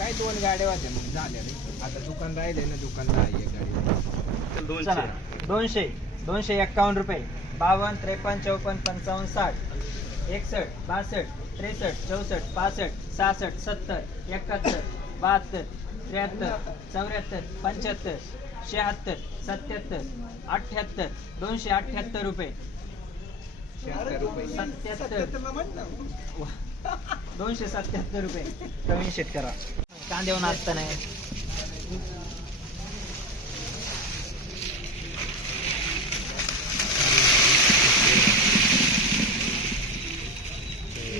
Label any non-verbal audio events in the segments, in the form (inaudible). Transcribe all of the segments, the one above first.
काय दोन गाड्या होत्या मग झाल्या नाही. आता दुकान राहिले ना दुकान आहे एक गाडी. चला दोनशे दोनशे एक्कावन्न रुपये. बावन्न त्रेपन्न चौपन्न पंचावन्न साठ एकसष्ट बासष्ट त्रेसष्ट चौसष्ट पासष्ट सहासष्ट सत्तर एकाहत्तर बहात्तर त्र्याहत्तर चौऱ्याहत्तर पंच्याहत्तर शहात्तर सत्याहत्तर अठ्ठ्याहत्तर दोनशे अठ्ठ्याहत्तर रुपये. सत्याहत्तर. दोनशे सत्याहत्तर रुपये. कमी शेट करा कांदेवर नाचता नाही.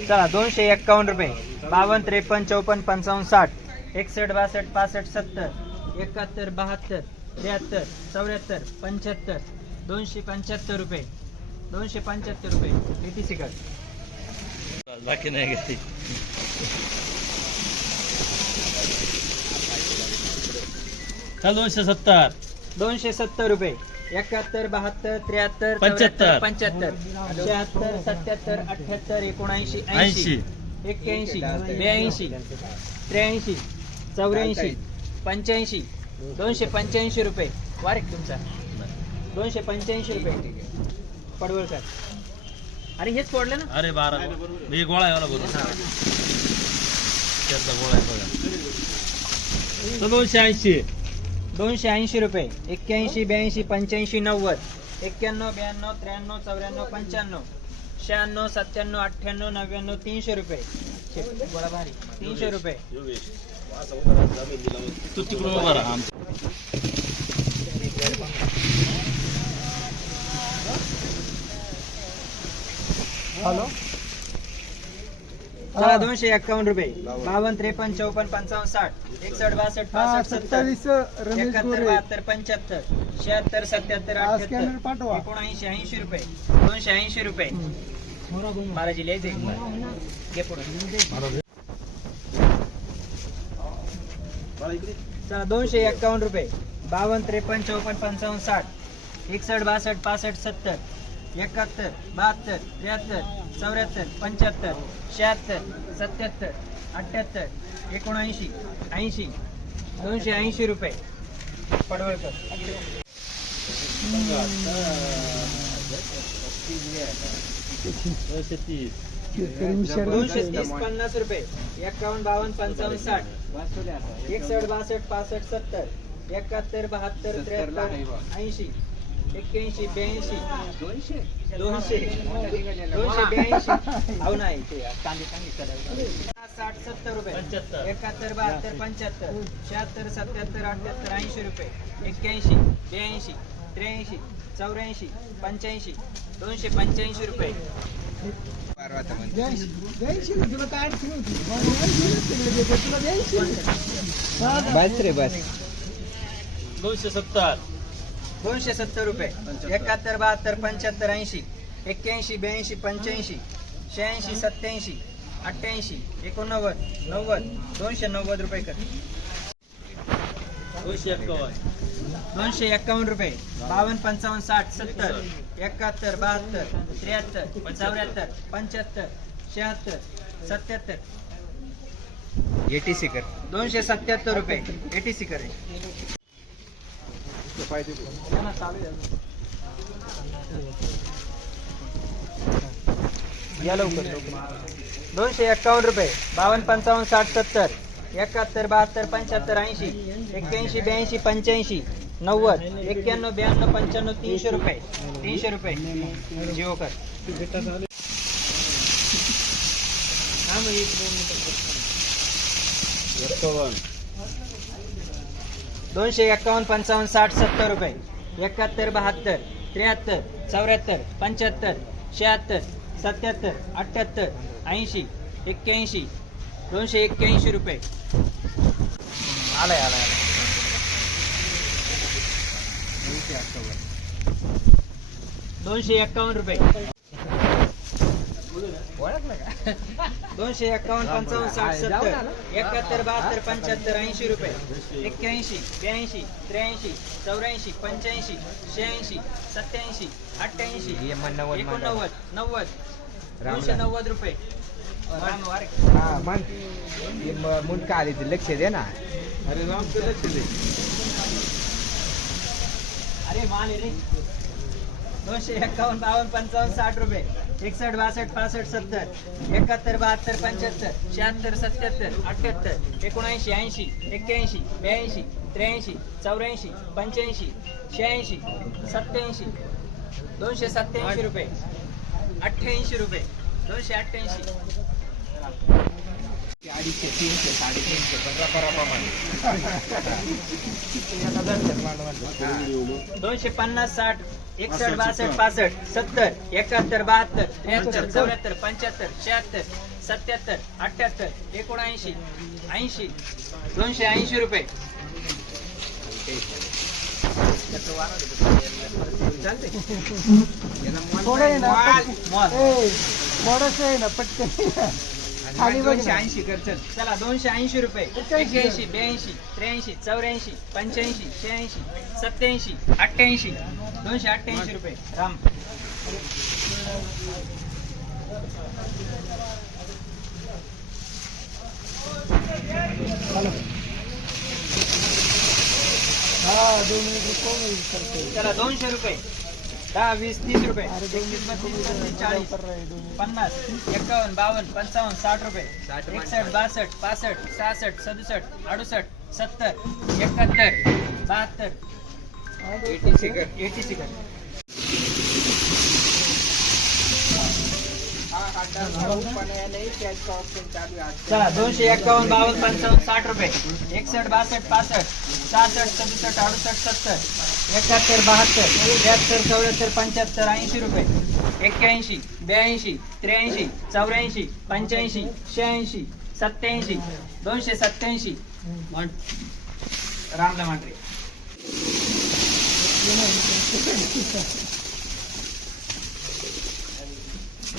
चला दोनशे एक्कावन्न रुपये. बावन्न त्रेपन्न चौपन्न पंचावन्न साठ. एकसष्ट बासष्ट पासष्ट सत्तर. एकाहत्तर बहात्तर त्र्याहत्तर चौऱ्याहत्तर पंच्याहत्तर. दोनशे पंच्याहत्तर रुपये. दोनशे पंच्याहत्तर रुपये. किती सिकट? बाकी नाही हा दोनशे सत्तर? दोनशे सत्तर रुपये. एकाहत्तर बहात्तर त्र्याहत्तर पंच्याहत्तर. पंच्याहत्तर. शहात्तर सत्याहत्तर अठ्याहत्तर एकोणऐंशी ऐंशी. एक्क्याऐंशी ब्याऐंशी त्र्याऐंशी चौऱ्याऐंशी पंच्याऐंशी. दोनशे पंच्याऐंशी रुपये. वारेक तुमचा. दोनशे पंच्याऐंशी रुपये. पडवळकर. अरे हेच फोडलं ना. अरे बारा मी गोळा आहे मला बरोबर गोळा आहे बघा. तो दोनशे ऐंशी. दोनशे ऐंशी रुपये एक्क्याऐंशी ब्याऐंशी पंच्याऐंशी नव्वद एक्क्याण्णव ब्याण्णव त्र्याण्णव चौऱ्याण्णव पंच्याण्णव शहाण्णव सत्त्याण्णव अठ्ठ्याण्णव नव्याण्णव तीनशे रुपये. शे, बडा भारी. तीनशे रुपये. हॅलो? चला दोनशे एक्कावन्न रुपये. बावन्न त्रेपन्न चौपन्न पंचावन्न साठ. एकसष्ट बासष्ट पासष्ट सत्तर. एकाहत्तर बहात्तर पंच्याहत्तर. शहात्तर सत्याहत्तर अठ्याहत्तर एकोणऐंशी ऐंशी रुपये. दोनशे ऐंशी रुपये. बालाजी लिहायचे घे पुढे. दोनशे एक्कावन्न रुपये. बावन्न त्रेपन्न चौपन्न पंचावन्न साठ. एकसष्ट बासष्ट पासष्ट सत्तर. एकाहत्तर बहात्तर त्र्याहत्तर चौऱ्याहत्तर पंच्याहत्तर शहात्तर सत्याहत्तर अठ्ठ्याहत्तर एकोणऐंशी ऐंशी दोनशे ऐंशी रुपये. पडवळकर. दोनशे तीस दोनशे तीस पन्नास रुपये. एक्कावन्न बावन्न पंचावन्न साठ. एकसष्ट बासष्ट पासष्ट सत्तर. एकाहत्तर बहात्तर त्र्याहत्तर ऐंशी. एक्क्याऐंशी ब्याऐंशी. दोनशे? दोनशे. दोनशे ब्याऐंशी. (laughs) अहो नाही ते कांदे सांगितलं साठ सत्तर रुपये. पंच्याहत्तर. एकाहत्तर बहात्तर पंच्याहत्तर. शहात्तर सत्याहत्तर अठ्याहत्तर ऐंशी रुपये. एक्क्याऐंशी ब्याऐंशी त्र्याऐंशी चौऱ्याऐंशी पंच्याऐंशी. दोनशे पंच्याऐंशी रुपये. म्हणजे बस रे बस. दोनशे सत्तर. दोनशे सत्तर रुपये. एकाहत्तर बहात्तर पंच्याहत्तर ऐंशी. एक्क्याऐंशी ब्याऐंशी पंच्याऐंशी. शहाऐंशी सत्याऐंशी अठ्ठ्याऐंशी एकोणनव्वद नव्वद. दोनशे नव्वद रुपये कर. दोनशे एक्कावन्न दोनशे एक्कावन्न रुपये. बावन्न पंचावन्न साठ सत्तर. एकाहत्तर बहात्तर त्र्याहत्तर चौऱ्याहत्तर पंच्याहत्तर शहात्तर सत्याहत्तर. एटी सीकर दोनशे सत्याहत्तर रुपये. एटी सी करे. दोनशे एक्कावन्न रुपये, बावन्न पंचावन्न साठ सत्तर, एकाहत्तर बहात्तर पंच्याहत्तर ऐंशी, एक्क्याऐंशी ब्याऐंशी पंच्याऐंशी, नव्वद, एक्क्याण्णव ब्याण्णव पंच्याण्णव तीनशे रुपये तीनशे रुपये जिओ कर. एक्कावन्न दोनशे एक्कावन्न पंचावन्न साठ सत्तर रुपये. एकाहत्तर बहात्तर त्र्याहत्तर चौऱ्याहत्तर पंच्याहत्तर शहात्तर सत्याहत्तर अठ्ठ्याहत्तर ऐंशी एक्क्याऐंशी दोनशे एक्क्याऐंशी रुपये. आलाय आलाय. दोनशे एक्कावन्न रुपये. ओळखलं का? दोनशे एक्कावन्न पंचावन्न साठ सत्तर. एकाहत्तर बहात्तर पंच्याहत्तर ऐंशी रुपये. एक्क्याऐंशी ब्याऐंशी त्र्याऐंशी चौऱ्याऐंशी पंच्याऐंशी शहाऐंशी सत्याऐंशी अठ्ठ्याऐंशी एकोणनव्वद नव्वद. दोनशे. नव्वद रुपये. हा मुंडका आली ते. लक्ष दे ना. अरे लक्ष दे. अरे मान रे. दोनशे एक्कावन्न बावन्न पंचावन्न साठ रुपये. एकसष्ट बासष्ट पासष्ट सत्तर. एकाहत्तर बहात्तर पंच्याहत्तर शहात्तर सत्याहत्तर अठ्याहत्तर एकोणऐंशी ऐंशी एक्क्याऐंशी ब्याऐंशी त्र्याऐंशी चौऱ्याऐंशी पंच्याऐंशी शहाऐंशी सत्याऐंशी दोनशे सत्याऐंशी रुपये. अठ्ठ्याऐंशी रुपये. दोनशे अठ्ठ्याऐंशी. अडीचशे तीनशे साडेतीनशे. दोनशे पन्नास साठ एकसष्ट बासष्ट पासष्ट सत्तर एकाहत्तर बहात्तर त्र्याहत्तर चौऱ्याहत्तर पंच्याहत्तर शहात्तर सत्याहत्तर अठ्याहत्तर एकोणऐंशी ऐंशी दोनशे ऐंशी रुपये चालते मन नाही, माल. आणि दोनशे ऐंशी कर चल चला दोनशे ऐंशी रुपये. एक्क्याऐंशी. ब्याऐंशी त्र्याऐंशी चौऱ्याऐंशी पंच्याऐंशी शहाऐंशी सत्याऐंशी अठ्ठ्याऐंशी. दोनशे अठ्ठ्याऐंशी रुपये. राम. चला दोनशे रुपये. दहा वीस तीस रुपये. एकवीस बत्तीस पस्तीस चाळीस पन्नास एकावन्न बावन्न पंचावन्न साठ रुपये. साठ मान. एकसष्ट बासष्ट पासष्ट सहासष्ट सदुसष्ट अडुसष्ट सत्तर एकाहत्तर बहात्तर. Eighty second eighty second. हा काटा भाऊ पण आहे नाही त्याचं ऑप्शन चालू आहे आज. चला दोनशे एकावन्न बावन्न पंचावन्न साठ रुपये. एकसष्ट बासष्ट पासष्ट. सहासष्ट सदुसष्ट अडुसष्ट सत्तर. एकाहत्तर बहात्तर. त्र्याहत्तर चौऱ्याहत्तर पंच्याहत्तर ऐंशी रुपये. एक्क्याऐंशी ब्याऐंशी त्र्याऐंशी चौऱ्याऐंशी पंच्याऐंशी शहाऐंशी सत्याऐंशी दोनशे सत्याऐंशी रामला मांडरे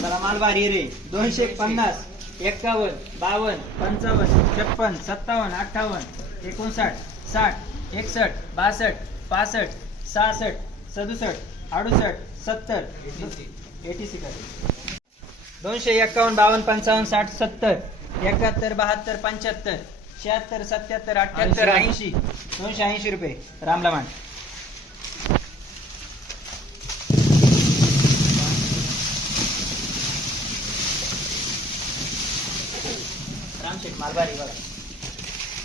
मला मालबारी रे. दोनशे पन्नास एक्कावन्न बावन्न पंचावन्न छप्पन सत्तावन्न अठ्ठावन्न एकोणसाठ. साठ एकसष्ट बासष्ट पासष्ट सहासष्ट सदुसष्ट अडुसष्ट सत्तर. एटी सिक्स दोनशे एक्कावन्न बावन्न पंचावन्न साठ सत्तर. एकाहत्तर बहात्तर पंच्याहत्तर. शहात्तर सत्याहत्तर अठ्याहत्तर ऐंशी. दोनशे ऐंशी रुपये. रामला मान रामशेठ मालबारी बघा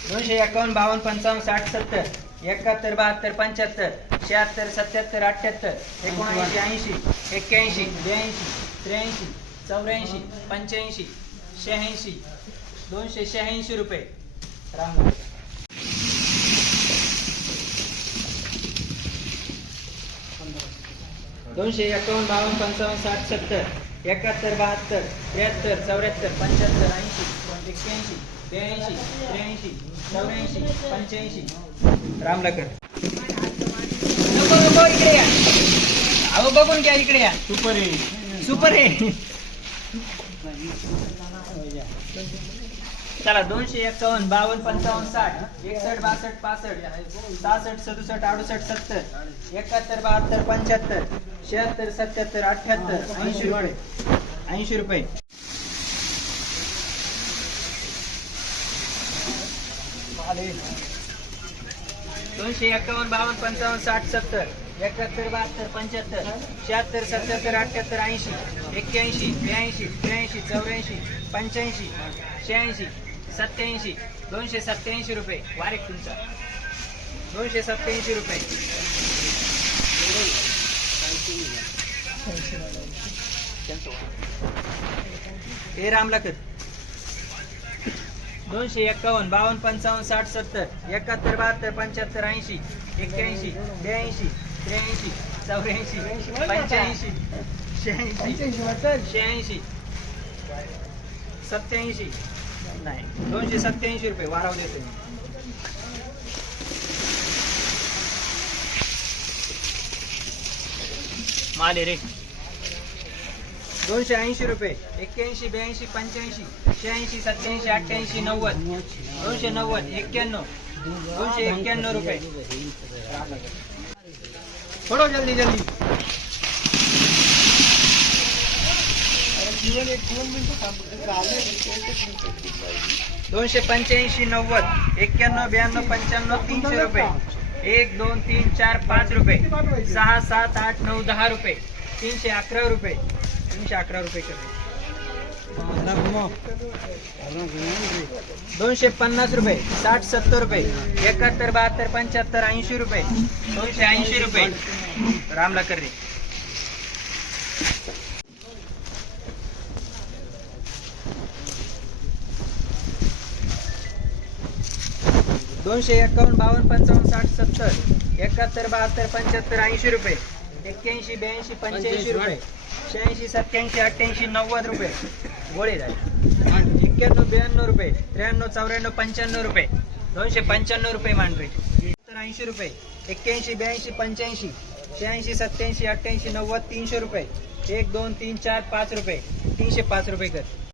दोनशे एकावन्न बावन्न पंचावन्न साठ सत्तर एकाहत्तर बहात्तर पंच्याहत्तर शहात्तर सत्याहत्तर अठ्याहत्तर एकोणऐंशी ऐंशी एक्क्याऐंशी ब्याऐंशी त्र्याऐंशी चौऱ्याऐंशी पंच्याऐंशी शहाऐंशी दोनशे शहाऐंशी रुपये. राम दोनशे एकावन्न बावन्न पंचावन्न साठ सत्तर एकाहत्तर बहात्तर त्र्याहत्तर चौऱ्याहत्तर पंच्याहत्तर ऐंशी एक्क्याऐंशी ब्याऐंशी त्र्याऐंशी चौऱ्याऐंशी पंच्याऐंशी. रामलकर. नको नको इकडे या. अहो बघून घ्या इकडे या. सुपर आहे सुपर आहे चला दोनशे एकावन्न बावन्न पंचावन्न साठ. एकसष्ट बासष्ट पासष्ट. सहासष्ट सदुसष्ट अडुसष्ट सत्तर. एकाहत्तर बहात्तर पंच्याहत्तर. शहात्तर सत्याहत्तर अठ्याहत्तर ऐंशी रुपये. ऐंशी रुपये. दोनशे एकावन्न बावन्न पंचावन्न साठ सत्तर. एकाहत्तर बहात्तर पंच्याहत्तर. शहात्तर सत्याहत्तर अठ्याहत्तर ऐंशी. एक्क्याऐंशी ब्याऐंशी त्र्याऐंशी चौऱ्याऐंशी पंच्याऐंशी शहाऐंशी सत्याऐंशी. दोनशे सत्याऐंशी रुपये. वारेक तुमचा. दोनशे सत्याऐंशी रुपये. हे रामलाकर दोनशे एक्कावन्न बावन्न पंचावन्न साठ सत्तर एकाहत्तर बहात्तर पंच्याहत्तर ऐंशी एक्क्याऐंशी ब्याऐंशी त्र्याऐंशी चौऱ्याऐंशी पंच्याऐंशी शहाऐंशी शहाऐंशी सत्याऐंशी. नाही दोनशे सत्याऐंशी रुपये वाढव देते मी. माले रे. दोनशे ऐंशी रुपये, एक्क्याऐंशी, ब्याऐंशी, पंच्याऐंशी, शहाऐंशी, सत्याऐंशी, अठ्ठ्याऐंशी, नव्वद, दोनशे नव्वद, एक्क्याण्णव, दोनशे एक्क्याण्णव रुपये. जल्दी जल्दी. नव्वद तीनशे रुपये. एक, दोन, तीन, चार, पाच रुपये. सहा, सात, आठ, नऊ, दहा रुपये. तीनशे अकरा रुपये. तीनशे अकरा रुपये करते दोनशे पन्नास रुपये साठ सत्तर रुपये एकाहत्तर बहात्तर पंच्याहत्तर ऐंशी रुपये दोनशे ऐंशी रुपये. रामला कर रे. दोनशे एकावन्न बावन्न पंचावन्न साठ सत्तर एकाहत्तर बहात्तर पंच्याहत्तर ऐंशी रुपये एक्क्याऐंशी ब्याऐंशी पंच्याऐंशी रुपये. शहाऐंशी सत्याऐंशी अठ्ठ्याऐंशी नव्वद रुपये. गोळी झाली. एक्क्याण्णव ब्याण्णव रुपये त्र्याण्णव चौऱ्याण्णव पंच्याण्णव रुपये. दोनशे पंच्याण्णव रुपये मांडरे तर ऐंशी रुपये. एक्क्याऐंशी ब्याऐंशी पंच्याऐंशी. शहाऐंशी सत्याऐंशी अठ्ठ्याऐंशी नव्वद तीनशे रुपये. एक दोन तीन चार पाच रुपये. तीनशे पाच रुपये कर.